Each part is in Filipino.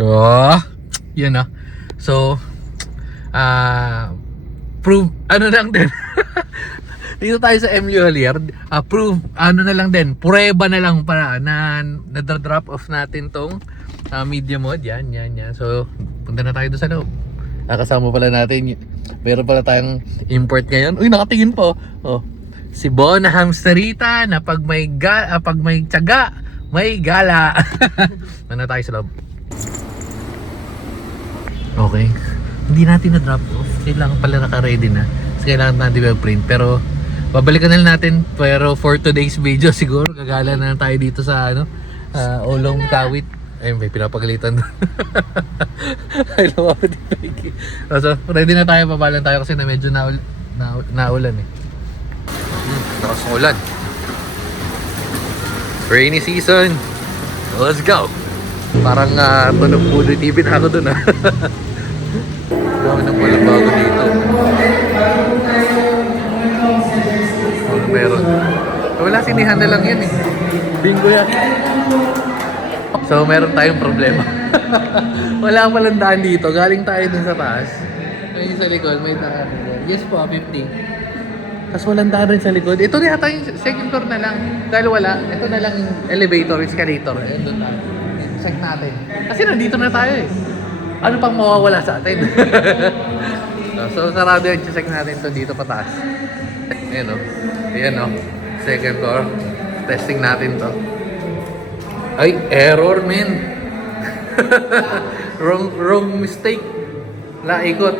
Oh, yun ah. So, prove, ano lang din. Dito tayo sa MU Halier, prove, ano na lang din, prueba na lang para na drop off natin tong medium mod. Yan. So, punta na tayo doon sa loob. Kasama pala natin, meron pala tayong import ngayon. Uy, nakatingin po. Oh, si Bona Hamsterita na pag may tiyaga, may gala. Ano tayo sa loob? Okay. Hindi natin na drop off. Kailangan pala naka-ready na. Kasi kailangan natin mag-print. Pero babalikan na lang natin. Pero for today's video siguro gagala na lang tayo dito sa Olong Kawit. Ayun, may pinapagalitan doon. Ay, lumapit dito. So, ready na tayo. Pabalan tayo kasi na medyo naulan eh. Lakas ng ulan. Rainy season. Let's go. Parang tunog Budi TV na ako doon ah. Dami ng walang bago dito. Ano meron? Wala, sinihan na lang yan eh. Bingo yan. So meron tayong problema. Wala palang daan dito. Galing tayo dun sa taas. Ngayon sa likod may daan. Yes po, 50. Tapos walang daan rin sa likod. Ito na yata yung second floor na lang. Dahil wala, ito na lang yung elevator, escalator. Ayun doon tayo. Check natin. Kasi nandito na tayo eh. Ano pang mawawala sa atin? So sarado yun. Check natin ito dito pataas. Ayan o. Ayan o. Second floor. Testing natin to. Ay, error men. wrong mistake. Ikot.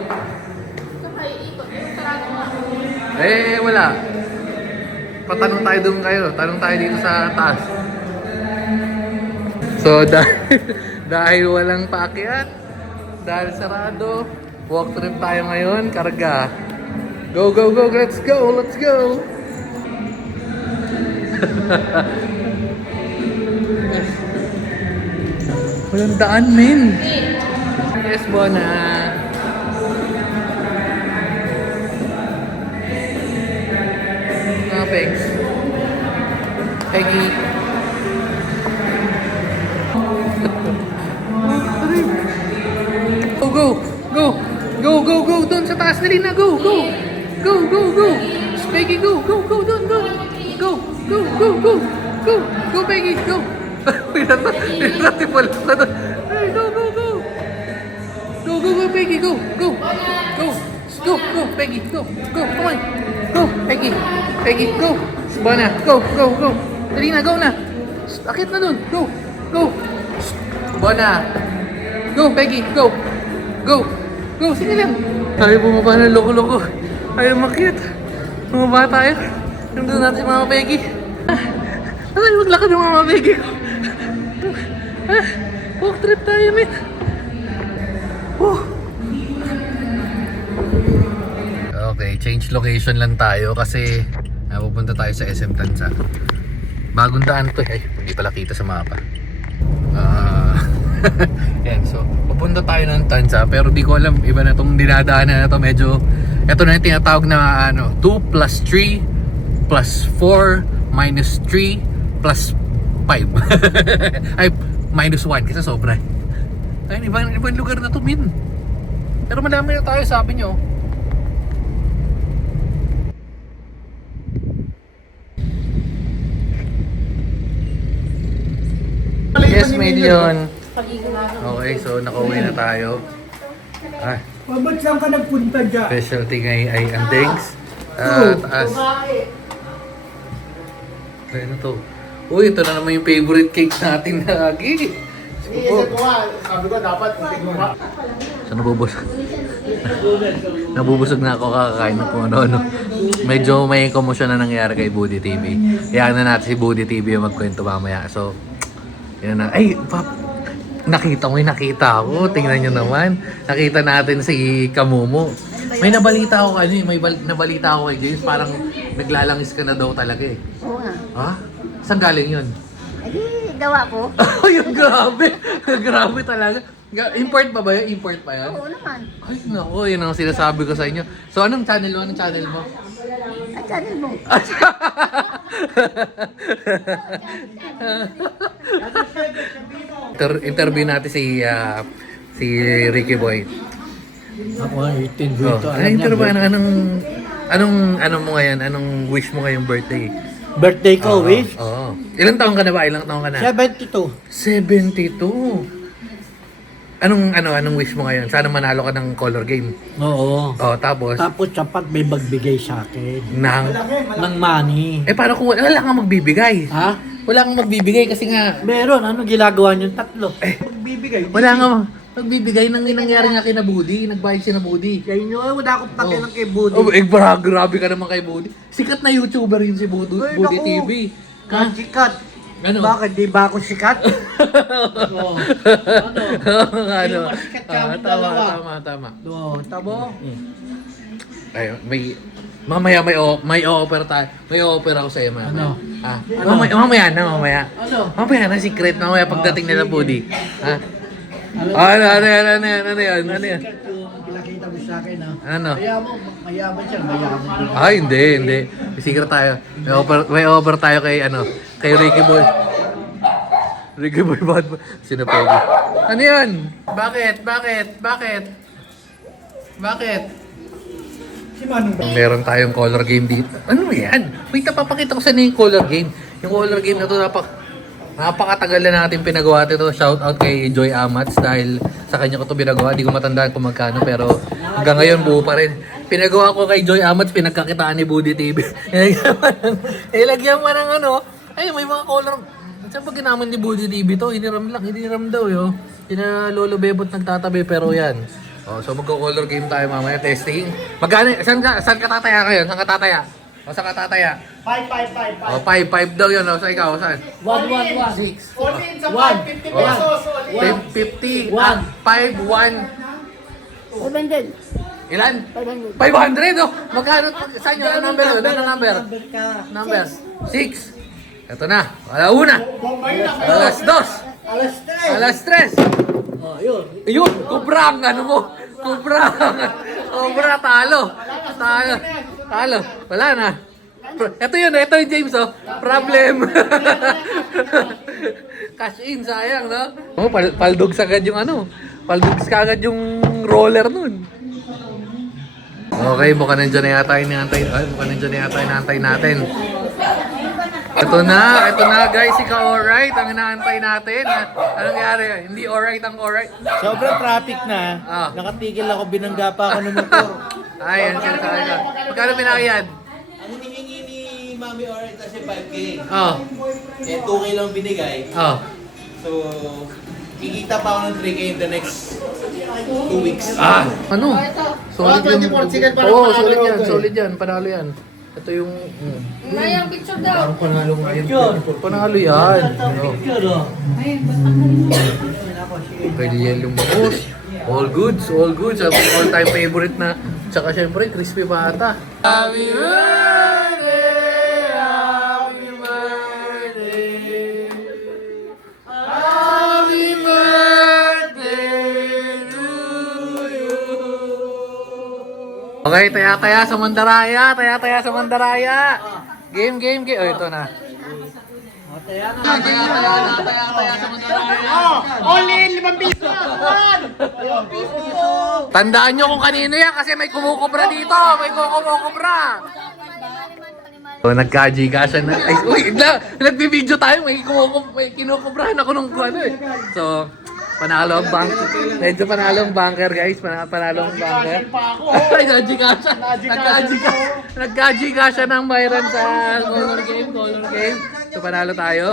Wala. Patanong tayo doon kayo. Tanong tayo dito sa taas. So dahil walang paakyat, dahil sarado, walk trip tayo ngayon, karga. Go, let's go. Walang daan, men. Yes, Bona. Thanks. Peggy. Go. Doon sa taas, dali na. Go. Peggy, go. Doon. Go, Peggy, go. Pinatati pala ka doon. Ay, go. Go, Peggy, go. Go, Peggy, go. Come on. Go, Peggy, go. Bona, go. Dali na, go na. Akit na doon. Go. Bona. Go, Peggy, go. Sige lang. Ayaw bumaba na, loko. Ayaw makyat. Bumaba tayo. Nandun natin mga Peggy. Ay, maglakad ng mga Peggy ko. Walk trip tayo, men. Okay, change location lang tayo kasi pupunta tayo sa SM Tanza. Bagong daan to eh. Hindi pala kita sa mapa. Yan, so pupunta tayo ng Tanza pero di ko alam, iba na itong dinadaanan na to. Medyo ito na yung tinatawag na 2 plus 3 plus 4 minus 3 plus 5. Ay, minus 1 kasi sobra. Ayun, ibang lugar na to, min. Pero madami na tayo, sabi nyo. Yes, Million. Okay, so nakauwi na tayo. Ba't saan ka nagpunta dyan? Specialty ngayon ay ang thanks. Taas. Ano to? Uy, ito na naman yung favorite cake natin lagi. Sabi ko dapat mo ka. So nabubusog na ako kakakain ng kung ano. Medyo may komosyon na nangyari kay Budi TV. Kaya na natin si Budi TV yung magkwento mamaya. So, yun na. Ay, nakita ko. Tingnan nyo naman. Nakita natin si Kamumo. May nabalita ako nabalita ako kay James. Parang naglalangis ka na daw talaga eh. Oo nga. Ha? Saan galing yun? Gawa ko. Yung grabe. Grabe talaga. Import pa ba yun? Import pa yan? Oo naman. Ay, naku. Yun ang sinasabi ko sa inyo. So, anong channel mo? At channel mo. Interview natin si Ricky Boy. Ako, 18 Oh, dito. interview anong mo ngayon? Anong wish mo ngayong birthday? Birthday ko, Oo, wish? Oo. Ilang taon ka na ba? Ilang taon ka na? 72. 72. Anong wish mo ngayon? Sana manalo ka ng color game. Oo. Oh, tapos Tapos sapat may magbigay sa akin. ng Ng money. paano kung wala kang magbibigay? Ha? Wala kang magbibigay kasi nga Meron, ano ginagawa niyo tatlo? Magbibigay. wala nga magbibigay ng nangyari nga kina Budi, nagbayad siya na Budi. Sa inyo, wala akong pakialam kay Budi. Oh, grabe ka naman kay Budi. Sikat na YouTuber yun si Budi, Ay, Budi naku. TV. Kan sikat. Ano? Bakit di ba ako sikat? Oo. ano? Sino mas sikat ka mo dalawa? Tama. Oo, tabo. Ay, mamaya may offer tayo. May offer ako sa iyo, mamaya. Ano? Ah, Ano? mamaya na. Ano? Mamaya na, secret mamaya pagdating nila Budi. Ha? Ano yan? Sikat yung pinakita mo sa akin, ha? Ano? Mayaman siya, mayaman. Ay, hindi. Secret tayo. May offer tayo kay Ricky Boy. Ricky Boy bad ba? Sino Peggy? Ano yan? Bakit? Si Manong ba? Meron tayong color game dito. Ano yan? Wait, papakita ko sa inyo yung color game. Yung color game na to, napakatagal na natin pinagawa ito. Shout out kay Joy Amats dahil sa kanya ko ito pinagawa. Di ko matandaan kung magkano pero hanggang ngayon buo pa rin. Pinagawa ko kay Joy Amats, pinagkakitaan ni Budi TV. Ilagyan mo ng ay may mga color. Saan pa ginaman ni Budi TV to? Hiniram daw yun. Sina Lolo Bebot nagtatabi pero yan. Oh, so magko-color game tayo mamaya, testing. Magkano? Saan ka tataya ngayon? Saan ka tataya? O saan ka tataya? 5. O, 5 daw yun. O, sa ikaw, saan? 1. 6. All in sa One. 50 pesos. All in. 50, One. 5, 1. 500. Ilan? 500. 500, oh. Magkano? Saan yun? Anong number yun? Anong number? ka. Number? 6. Ito na. Alauna. Bombay na. Alas 2. Alas 3. Alas 3. Oh, yun. Yun, kubrang, mo? Kubrang. Kubra, talo. Wala na. Ito yung James, oh. Problem. Cash in, sayang, no? Oh, paldogs agad yung paldogs agad yung roller nun. Okay, mukhang nandiyan na yata inaantay natin. Ito na guys, ikaw alright, ang inaantay natin. Anong nangyari? Hindi alright ang alright. Sobrang traffic na. Ah. Nakatigil ako, binangga pa ako ng motor. Ay, yan siya talaga. Magkano pinakayad? Ang hinihingi ni Mami Orange kasi 5K. Oh, Eh, 2K lang binigay. oh. So, kikita pa ako ng 3K in the next 2 weeks. Ah, ano? Solid yan. 24 chicken para Oo, panalo solid yan. Panalo yan. Ito yung... Mayang picture daw. Panalo nga yan. Panalo yan. Oh. Picture, oh. Pwede yan lumabos. All goods. All-time favorite na. Tsaka syempre, crispy pata. Happy birthday! Happy birthday! Happy birthday to you! Okay, taya-taya sa Mandaraya. Game. Oh, ito na. Taya sa Mandaraya. All in, 5 piso. Tandaan nyo kung kanino yan kasi may kumukubra dito. May kumukubra. So, nagka-Gcashan na. Ay, uy, nagbibideo tayo. May kinukubrahan ako nung eh. So, panalo ang bank. Medyo panalo ang banker, guys. Panalo ang banker. Ay, nag-Gcashan. Nagka-Gcashan ng Byron sa color game. So, panalo tayo.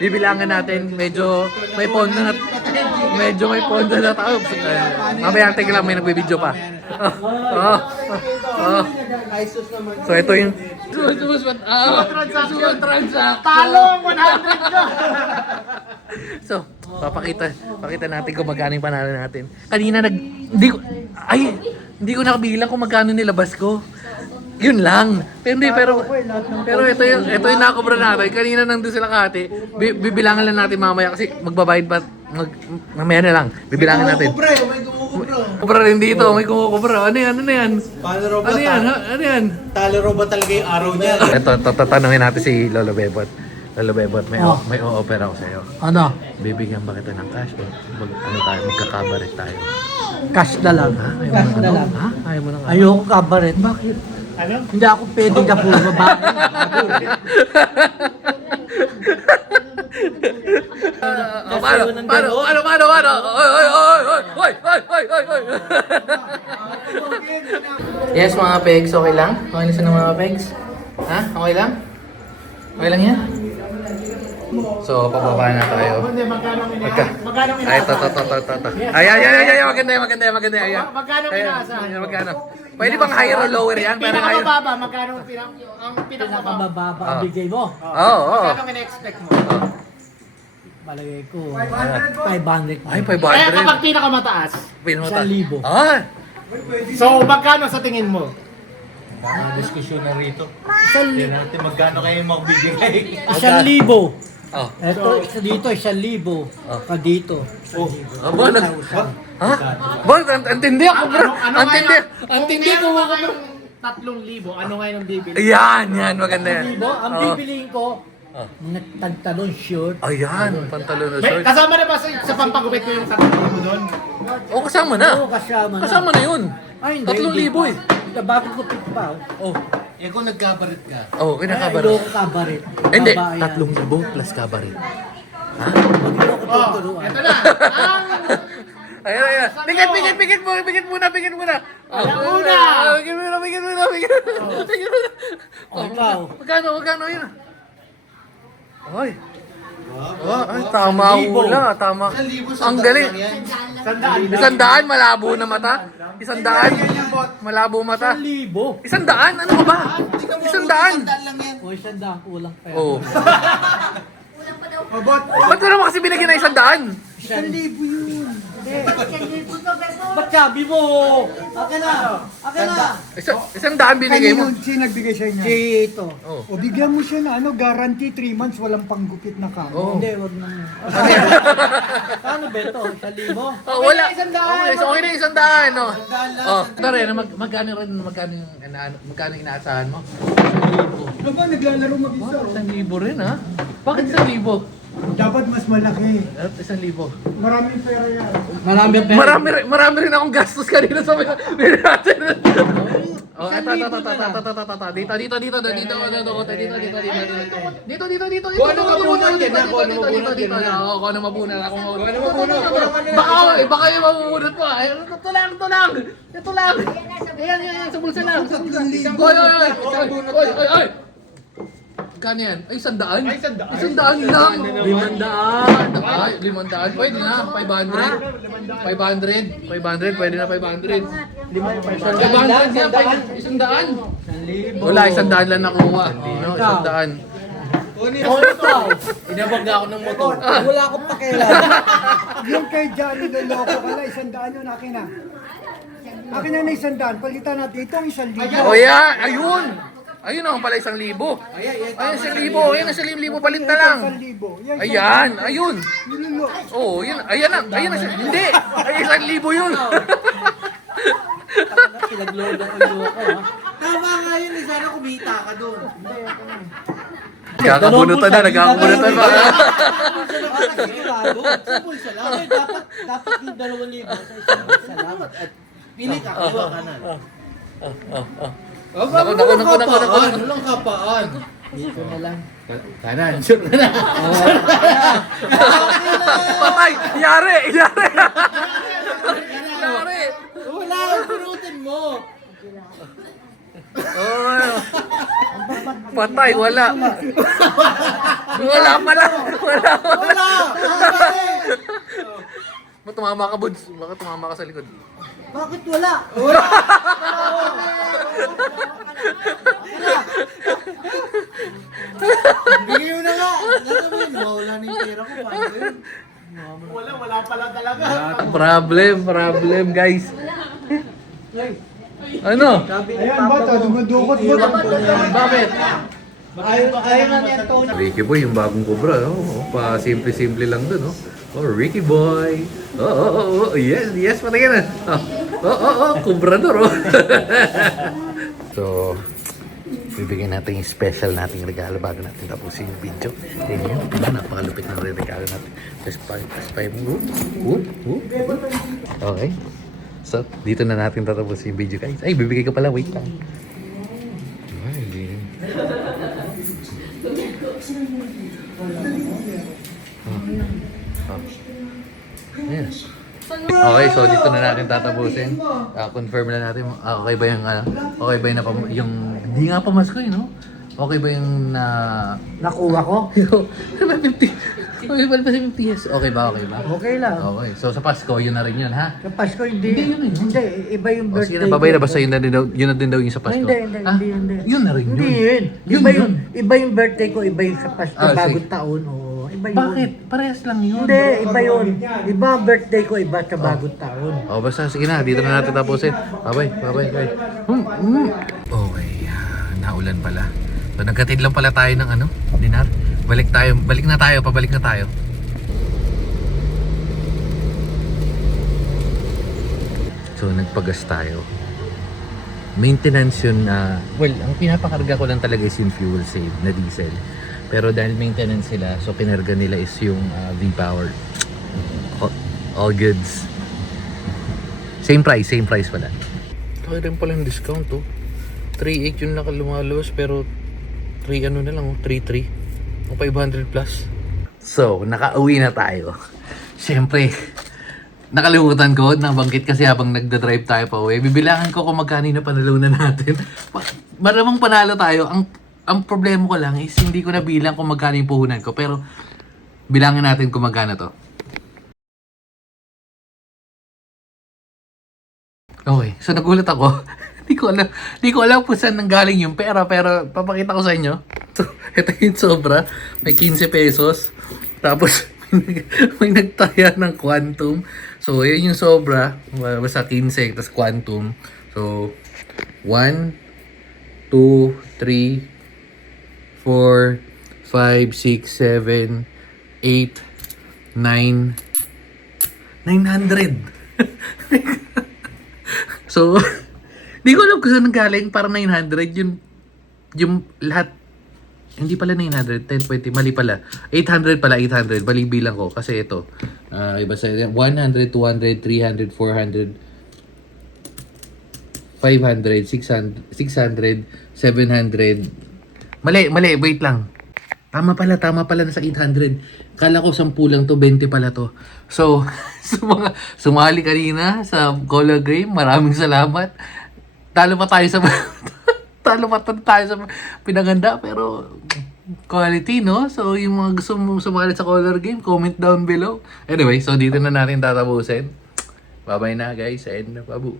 Bibilangan natin. Medyo may pondo na tayo. Mamaya tingin lang may nagbibideo pa. So, ito yung transaction. Talo, 100 ka. So, pakita natin kung magkano yung panalo natin. Kanina hindi ko nakabilang kung magkano nilabas ko. Yun lang. Pero ito yung nakobra natin. Kanina nandun sila kati. Bibilangan lang natin mamaya kasi magbabayad pa. Mamaya na lang. Bibilangan natin. May kumukubra. Kubra rin dito. May kumukubra. Ano yan? Paano ba Ano yan? Talo ba talaga yung araw niya? Ito, tatanungin natin si Lolo Bebot. Lalo Bebot, may o-offer ako sa'yo. Ano? Bibigyan ba kita ng cash? O magkakabaret tayo. Cash na lang. Ha? Ayaw Cash mo na ng lang. Ha? Ayaw mo ng Ayoko kabaret. Bakit? Hindi ako pwedeng ka puro babae. Paano? Oy! Yes, mga pegs, okay lang? Okay na siya mga pegs? Ha? Okay lang? Okay lang yan? So, pababa na tayo. Magkano Ay, ito. Ay, maganda. Ayan. Magkano inaasahan? Magkano? Pwede bang higher or lower yan? Pero higher. Pinakamababa, magkano ang pinakamababa? Pinakamababa ang bigay mo. Oo. Magkano in-expect mo? Malagay ko. 500. Ay, Kaya kapag 500. pinakamataas, 1,000. Ah! so magkano sa tingin mo? Diskusyon na rito. Isang Hindi natin magkano kayo magbibigay. 1,000. Oh. Ito, isa dito, 1,000. Ka dito. Aba, ha? Bon, antindi ako, bro. Antindi ko. Kung may 3,000, ano ngayon ang bibili? Yan, maganda yan. 1,000. Ang Oo. bibiliin ko, nagtagtalon shirt. Ayan, pantalon na May, short. kasama na ba sa pampagupit ko yung 3,000 doon? Oh, kasama na. Oo, kasama na. Kasama na yun. Ay, hindi. 3,000 eh. Bago ko pit pa. Oh, Eh kung nagkabarit ka. oh, Ay, kinakabaret. ayoko kabaret. Hindi, Babae yan. 3,000 plus kabaret. Ayoko Oh, tuturuan. eto na. Ayan. Pikit muna. Ayan muna. Pikit muna. Oh, ikaw. Magkano yun? Ay. Ay, tama wala, tama. Ang galing. 100, malabo na mata. 100, malabo mata. 1,000. 100, ano ka ba? 100. O, 100 kulang pa. Oh. Ba't ko naman kasi binigyan ng 100? 1,000 yun. Ba't sabi mo? Akin na. 100 binigay mo. Sino nagbigay sa inyo? Dito. Oh. O bigyan mo siya na guarantee 3 months walang panggupit na kamo. Oh. Hindi, wag na. Ano ba ito? 1,000? Oh, wala. Okay na 100, no? Oh, tara, magkano inaasahan mo? 1,000. Ano ba naglalaro mag-isa? 1,000 rin, ha? Bakit 1,000? Dapat mas malaki. At 1,000. Maraming pera yan. Marami pa. Marami rin akong gastos kanina sa natin. Oh, ito. Dito. Kung ano mabunot ako. Baka yung mabunot mo. Ito lang. Ayan, sa bulsa lang. Oy. Kano yan? Ay, 100? Ay, 100 lang. 500. Ay, 500. Pwede na. 500. Pwede na 500. 500 nga. 100. Wala, 100 lang nakuha. No, 100. Inabag na ako ng motor. Wala akong pakialam. Yung kay Johnny Loloko ka na, 100 yun, akin na. Akin na 100, palitan natin itong 1,000. O yan, ayun. Ayun naman pala 1,000. Ayun 1,000. Ayun 1,000. Palit na lang. 1,000. Yan, Ayan, ayun. nilulo. Oh, yun. Ayan na siya. Hindi. Ay, 1,000 yun. Pinaglolo ko ha. Tama nga yun eh. Sana kumita ka doon. Nagkakabunutan pa. Sigurado. Simple siya lang. Dapat yung 2,000 sa isang salamat. At Pili ka, kuha ka na. Naku. Walang kapaan. dito na lang. Kanan, sure ka na. Patay! Yari! Wala, pinutin mo. Oh, patay, wala. Wala pala. Ba't tumama ka, Buds? Baka tumama ka sa likod. Bakit wala? Bigay mo na nga. Natamin mo, wala na yung pera ko. Paano yun? Wala pala talaga. Problem, guys. Ano? Ayan ba ito? Dumadukot mo. Bakit? Ayaw na niya Tony. Ricky Boy, yung bagong Cobra, pa simple lang dun, Oh, Ricky Boy. Yes, patingin na. Cobrador, So, bibigyan natin yung special nating regalo bago natin tapusin yung video. Tingnan nyo, napakalupit ng regalo natin. Just 5 whoop. Okay. So, dito na natin tatapusin yung video guys. Ay, bibigay ko pala, wait lang. Ay, yes. Okay, so dito na natin tatapusin. Confirm na natin. Okay ba yung okay ba yung hindi nga pamasko no? Okay ba yung Nakuha ko? Okay ba pa 50 yes? Okay ba? Okay lang. Okay. So sa Pasko, yun na rin yun, ha? Sa Pasko, hindi. Hindi yun eh. Hindi, iba yung O birthday. sige na, babay na basta yun na din daw yung sa Pasko. Hindi. Yun na rin yun. Hindi yun. Iba yung birthday ko, iba yung sa Pasko, Ah, bagong sige. taon. Oo, iba yun. Bakit? Parehas lang yun. Hindi, iba yun. Iba ang birthday ko, iba sa bagong taon. O basta, sige na, dito na natin tapusin. Bye. Okay, naulan pala. So nagkatid lang pala tayo ng dinar. Pabalik na tayo. So nagpagas tayo. Maintenance yun well, ang pinapakarga ko lang talaga is yung fuel save na diesel. Pero dahil maintenance sila, so kinarga nila is yung V-Power. All goods. Same price pala. Kaya rin pala yung discount 3.8 yung nakalumalabas pero 3 na lang 3.3 o 500 plus. So, nakauwi na tayo. Siyempre, nakalimutan ko na banggit kasi habang nagda-drive tayo pa uwi. Bibilangan ko kung magkano na panalunan natin. Maramang panalo tayo. Ang problema ko lang is hindi ko nabilang kung magkano yung puhunan ko. Pero bilangin natin kung magkano to. Okay, so nagulat ako. Hindi ko alam kung saan nanggaling yung pera, pero papakita ko sa inyo. So, ito yung sobra. May 15 pesos. Tapos, may nagtaya ng quantum. So, yun yung sobra. Basta 15, tapos quantum. So, 1, 2, 3, 4, 5, 6, 7, 8, 9, 900. So, di ko alam kung saan nanggaling. Parang 900. Yung lahat. Hindi pala 900. 10, 20. Mali pala. 800 pala. 800. Mali bilang ko. Kasi ito. Iba sa 100, 200, 300, 400, 500, 600, 700. Mali. Wait lang. Tama pala na sa 800. Kala ko 10 lang to, 20 pala to. So, sa mga sumali kanina sa Color Game, maraming salamat. Talo pa tayo sa pinaganda, pero quality, no? So, yung mga gusto mo sumali sa Color Game, comment down below. Anyway, so dito na natin tatapusin. Bye-bye na guys, and babu.